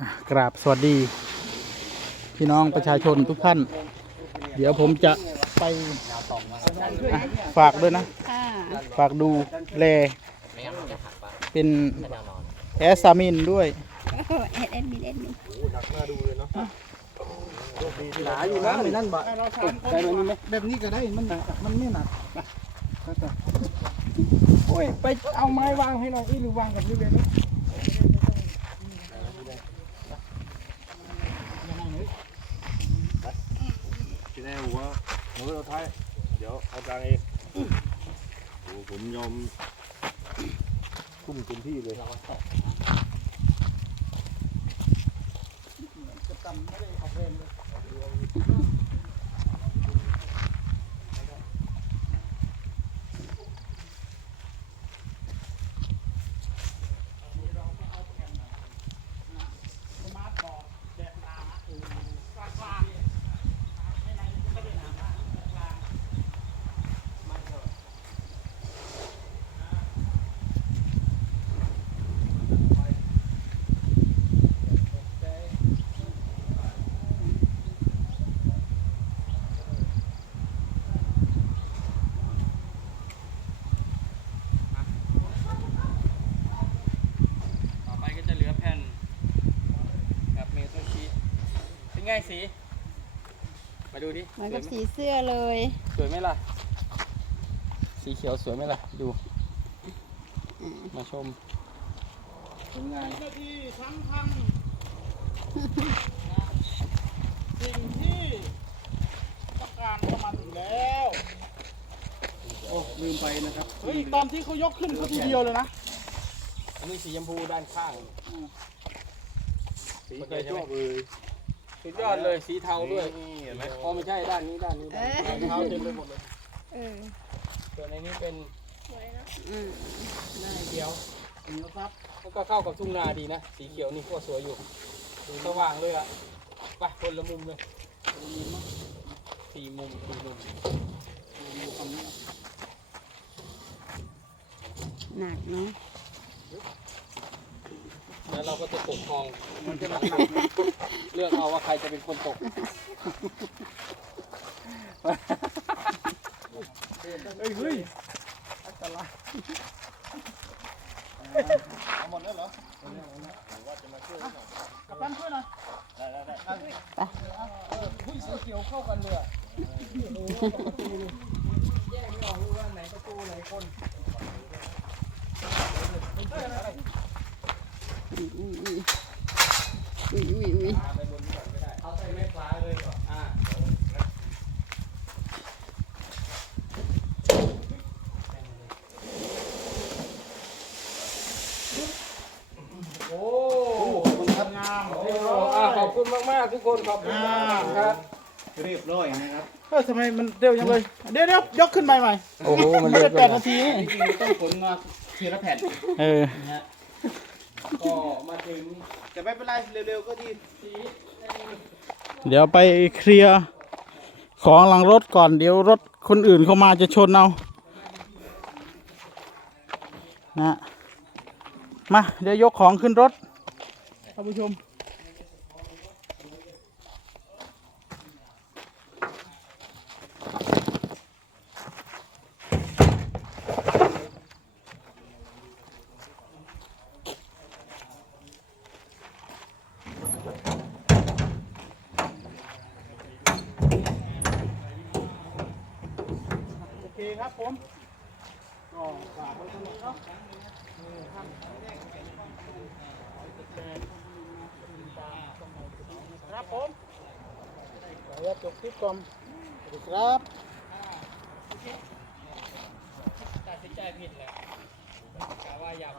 อะกราบสวัสดี พี่น้องประชาชนทุกท่าน เดี๋ยวผมจะไปอะฝากด้วยนะ ค่ะฝากดูแลเป็นแอสซามินด้วย โอ้โหเอ็ดเอ็ดมิเอ็ดมิหนาอยู่นะไม่นั่นบ่เราสามคนแบบนี้ก็ได้มันหนักมันไม่หนักโอ้ย ไปเอาไม้วางให้หน่อยอีหรือวางกับนี่เลยไห แรกผมว่าผมเราท้ายเดี๋ยวเอากลางเองโอ้ผมยอมทุ่มเต็มที่เลย ต่อไปก็จะเหลือแผ่นกับเมทัลชีต เป็นไงสี มาดูดิเหมือนสวกัยบไหมสีเสื้อเลย สวยไหมล่ะ สีเขียวสวยไหมล่ะ ดู มาชมผลงานนาทีสำคัญสิ่งที่ต้องการก็มาถึงแล้ว โอ้ลืมไปนะครับเฮ้ย ตอนที่เขายกขึ้นเขาทีเดียวเลยนะ อันนี้สีชมพูด้านข้าง สีใจชอบเลย สุดยอดเลยสีเทาด้วยนี่เห็นไหมอ๋อไม่ใช่ด้านนี้ด้านนี้เอด้านอนี้เท้าเต็มไปหมดเลยเออส่วนในนี้เป็นอืมหน้าเขียวเหนียวซับมันก็เข้ากับทุ่งนาดีนะ สีเขียวนี่ก็สวยอยู่ดูสว่างเลยอะไปคนละมุมเลยสี่มุมสี่มุมหนักเนาะแล้วเรา ก็จะปกครอง มันจะหนักเลือกเอาว่าใครจะเป็นคนตกเฮ้ยเฮ้ยเอาหมดแล้วเหรอกับตันช่วยหน่อยได้ได้ได้หุ้ยสีเขียวเข้ากันเลยอะแยกไม่ออกเลยว่าไหนประตูไหนคน อุ้ยอุ้ยอุ้ย อุ้ยอุ้ยอุ้ยพาไปบนนี้ก่อนก็ได้เอาใส่แม่ปลาเลยก่อนอ่าโอ้มันทำงามโอ้อ่าขอบคุณมากๆทุกคนขอบคุณมากครับเรียบร้อยนะครับเออทำไมมันเร็วจังเลย เดี๋ยวเดี๋ยวยกขึ้นไปใหม่โอ้โหมันไม่เร็ได้วแปเกิดนนาทีนี่จริงๆต้องขนมาทีละแผ่นเออนะฮะ ก็มาถึงแต่ไม่เป็นไรเร็วๆก็ดีสีเดี๋ยวไปเคลียร์ของหลังรถก่อนเดี๋ยวรถคนอื่นเข้ามาจะชนเอานะมาเดี๋ยวยกของขึ้นรถท่านผู้ชม ครับผมก็ฝากไว้ตรงนี้เนาะครับผมขออนุญาตจบคลิปก่อนสวัสดีครับตัดสินใจผิดแหละกะว่าอยาก